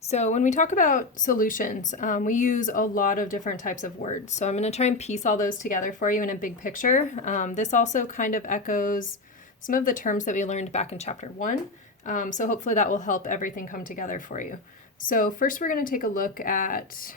So when we talk about solutions, we use a lot of different types of words. So I'm going to try and piece all those together for you in a big picture. This also kind of echoes some of the terms that we learned back in chapter 1. So hopefully that will help everything come together for you. So first we're going to take a look at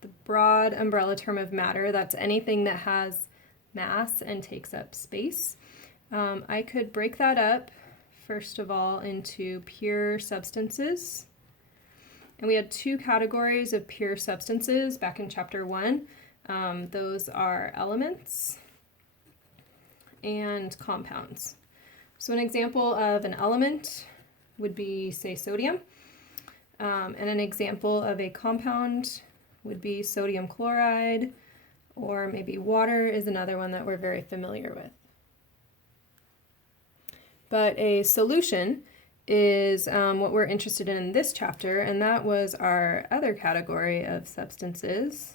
the broad umbrella term of matter. That's anything that has mass and takes up space. I could break that up, first of all, into pure substances. And we had two categories of pure substances back in chapter 1. Those are elements and compounds. So an example of an element would be, say, sodium. And an example of a compound would be sodium chloride, or maybe water is another one that we're very familiar with. But a solution is what we're interested in this chapter, and that was our other category of substances.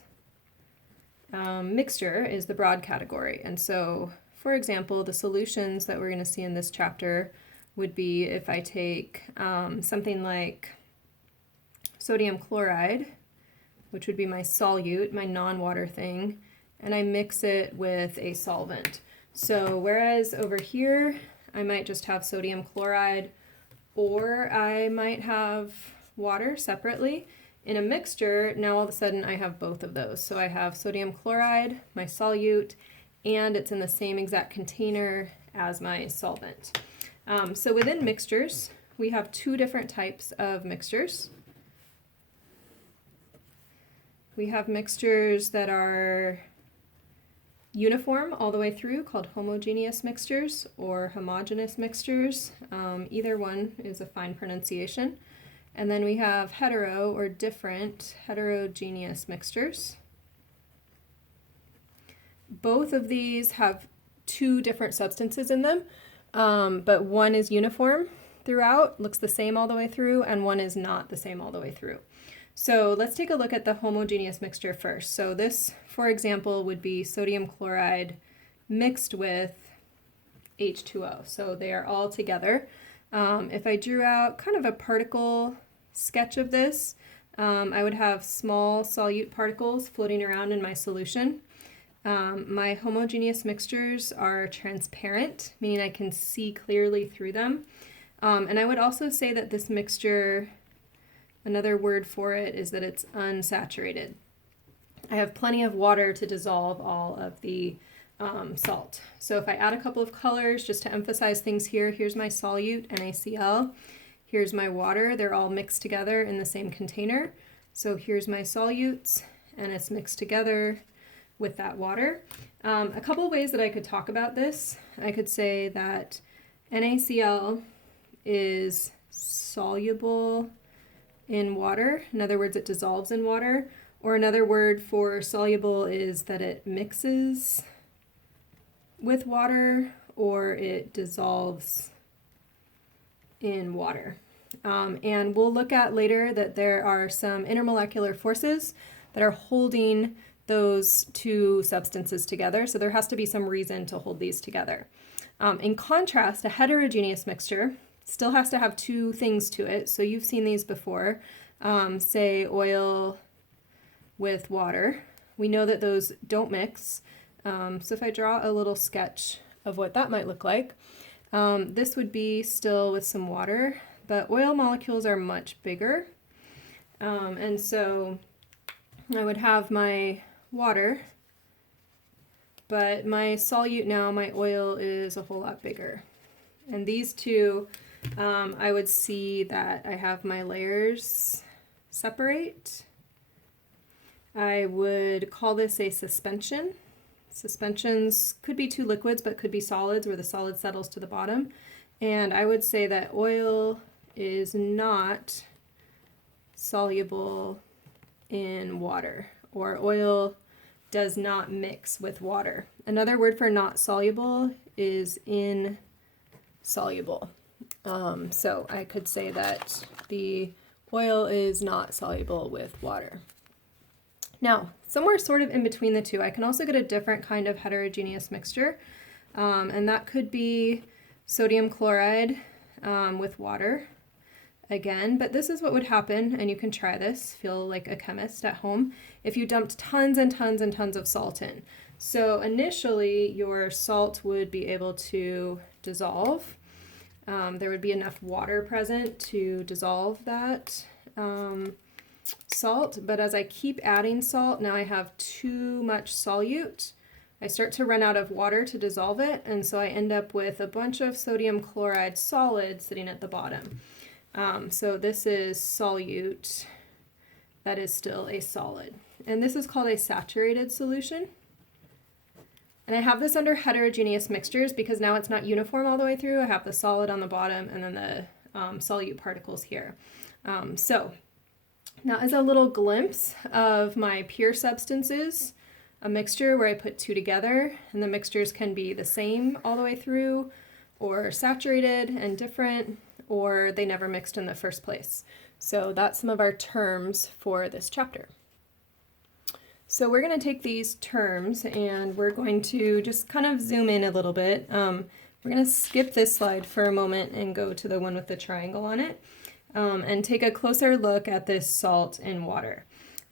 Mixture is the broad category, and so, for example, the solutions that we're going to see in this chapter would be if I take something like sodium chloride, which would be my solute, my non-water thing, and I mix it with a solvent. So whereas over here I might just have sodium chloride, or I might have water separately. In a mixture, now all of a sudden I have both of those. So I have sodium chloride, my solute, and it's in the same exact container as my solvent. So within mixtures, we have two different types of mixtures. We have mixtures that are uniform all the way through, called homogeneous mixtures or homogeneous mixtures. Either one is a fine pronunciation. And then we have hetero or different heterogeneous mixtures. Both of these have two different substances in them, but one is uniform throughout, looks the same all the way through, and one is not the same all the way through. So let's take a look at the homogeneous mixture first. So this, for example, would be sodium chloride mixed with H2O. So they are all together. If I drew out kind of a particle sketch of this, I would have small solute particles floating around in my solution. My homogeneous mixtures are transparent, meaning I can see clearly through them. And I would also say that this mixture, another word for it is that it's unsaturated. I have plenty of water to dissolve all of the salt. So if I add a couple of colors just to emphasize things here, here's my solute, NaCl. Here's my water. They're all mixed together in the same container. So here's my solutes, and it's mixed together with that water. A couple of ways that I could talk about this. I could say that NaCl is soluble in water. In other words, it dissolves in water. Or another word for soluble is that it mixes with water or it dissolves in water. And we'll look at later that there are some intermolecular forces that are holding those two substances together. So there has to be some reason to hold these together. In contrast, a heterogeneous mixture still has to have two things to it. So you've seen these before, say oil with water. We know that those don't mix. So if I draw a little sketch of what that might look like, this would be still with some water, but oil molecules are much bigger. And so I would have my water, but my solute now, my oil is a whole lot bigger. And these two, I would see that I have my layers separate. I would call this a suspension. Suspensions could be two liquids, but could be solids where the solid settles to the bottom. And I would say that oil is not soluble in water, or oil does not mix with water. Another word for not soluble is insoluble. So I could say that the oil is not soluble with water. Now, somewhere sort of in between the two, I can also get a different kind of heterogeneous mixture, and that could be sodium chloride with water. again, but this is what would happen, and you can try this, feel like a chemist at home, if you dumped tons and tons and tons of salt in. So initially your salt would be able to dissolve. There would be enough water present to dissolve that salt, but as I keep adding salt, now I have too much solute. I start to run out of water to dissolve it, and so I end up with a bunch of sodium chloride solid sitting at the bottom. So this is solute that is still a solid, and this is called a saturated solution. And I have this under heterogeneous mixtures because now it's not uniform all the way through. I have the solid on the bottom and then the solute particles here. So now as a little glimpse of my pure substances, a mixture where I put two together, and the mixtures can be the same all the way through, or saturated and different, or they never mixed in the first place. So that's some of our terms for this chapter. So we're going to take these terms and we're going to just kind of zoom in a little bit. We're going to skip this slide for a moment and go to the one with the triangle on it, and take a closer look at this salt in water.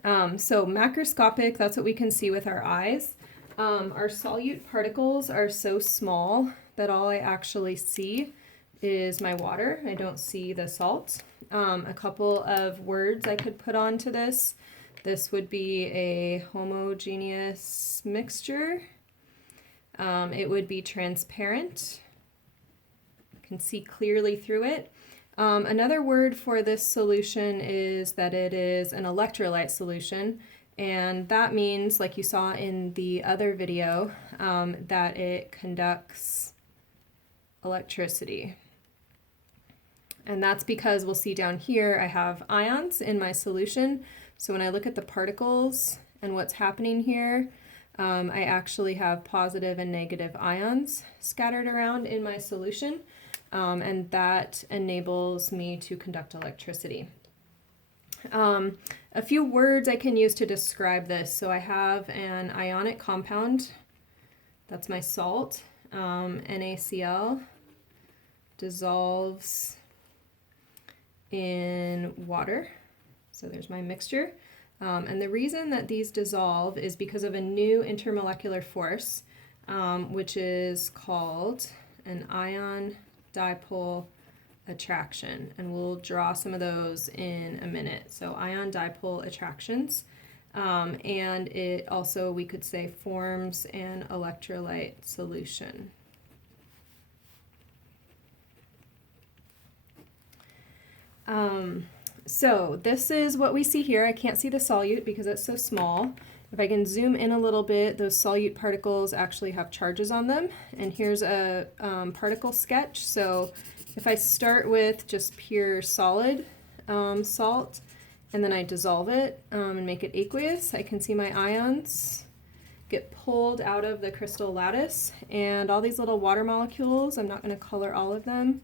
So macroscopic, that's what we can see with our eyes. Our solute particles are so small that all I actually see is my water. I don't see the salt. A couple of words I could put onto this. This would be a homogeneous mixture. It would be transparent. You can see clearly through it. Another word for this solution is that it is an electrolyte solution, and that means, like you saw in the other video, that it conducts electricity. And that's because we'll see down here I have ions in my solution. So when I look at the particles and what's happening here, I actually have positive and negative ions scattered around in my solution. And that enables me to conduct electricity. A few words I can use to describe this. So I have an ionic compound, that's my salt, NaCl, dissolves in water. So there's my mixture. And the reason that these dissolve is because of a new intermolecular force, which is called an ion dipole attraction, and we'll draw some of those in a minute. So ion dipole attractions, and it also, we could say, forms an electrolyte solution. So this is what we see here. I can't see the solute because it's so small. If I can zoom in a little bit, those solute particles actually have charges on them. And here's a particle sketch. So if I start with just pure solid salt, and then I dissolve it and make it aqueous, I can see my ions get pulled out of the crystal lattice. And all these little water molecules, I'm not going to color all of them,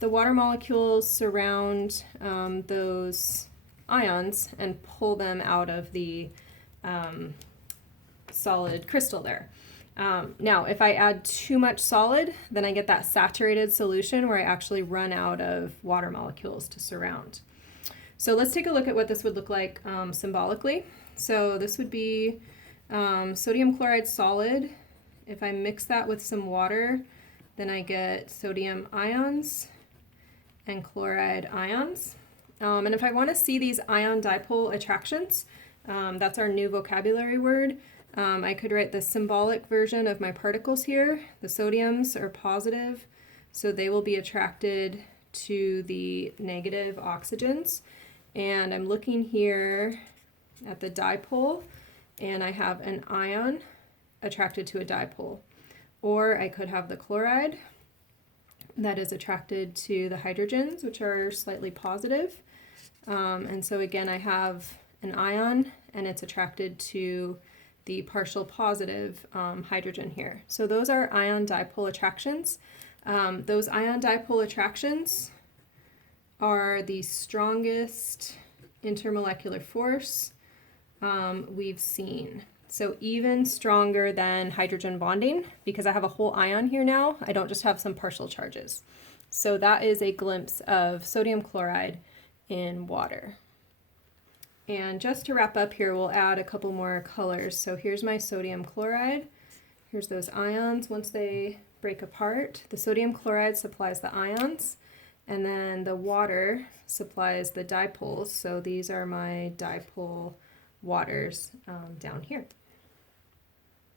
the water molecules surround those ions and pull them out of the solid crystal there. Now, if I add too much solid, then I get that saturated solution where I actually run out of water molecules to surround. So let's take a look at what this would look like symbolically. So this would be sodium chloride solid. If I mix that with some water, then I get sodium ions and chloride ions. And if I want to see these ion dipole attractions, that's our new vocabulary word. I could write the symbolic version of my particles here. The sodiums are positive, so they will be attracted to the negative oxygens. And I'm looking here at the dipole, and I have an ion attracted to a dipole. Or I could have the chloride that is attracted to the hydrogens, which are slightly positive. And so again, I have an ion, and it's attracted to the partial positive hydrogen here. So those are ion dipole attractions. Those ion dipole attractions are the strongest intermolecular force we've seen. So even stronger than hydrogen bonding, because I have a whole ion here now. I don't just have some partial charges. So that is a glimpse of sodium chloride in water. And just to wrap up here, we'll add a couple more colors. So here's my sodium chloride. Here's those ions. Once they break apart, the sodium chloride supplies the ions, and then the water supplies the dipoles. So these are my dipole waters down here.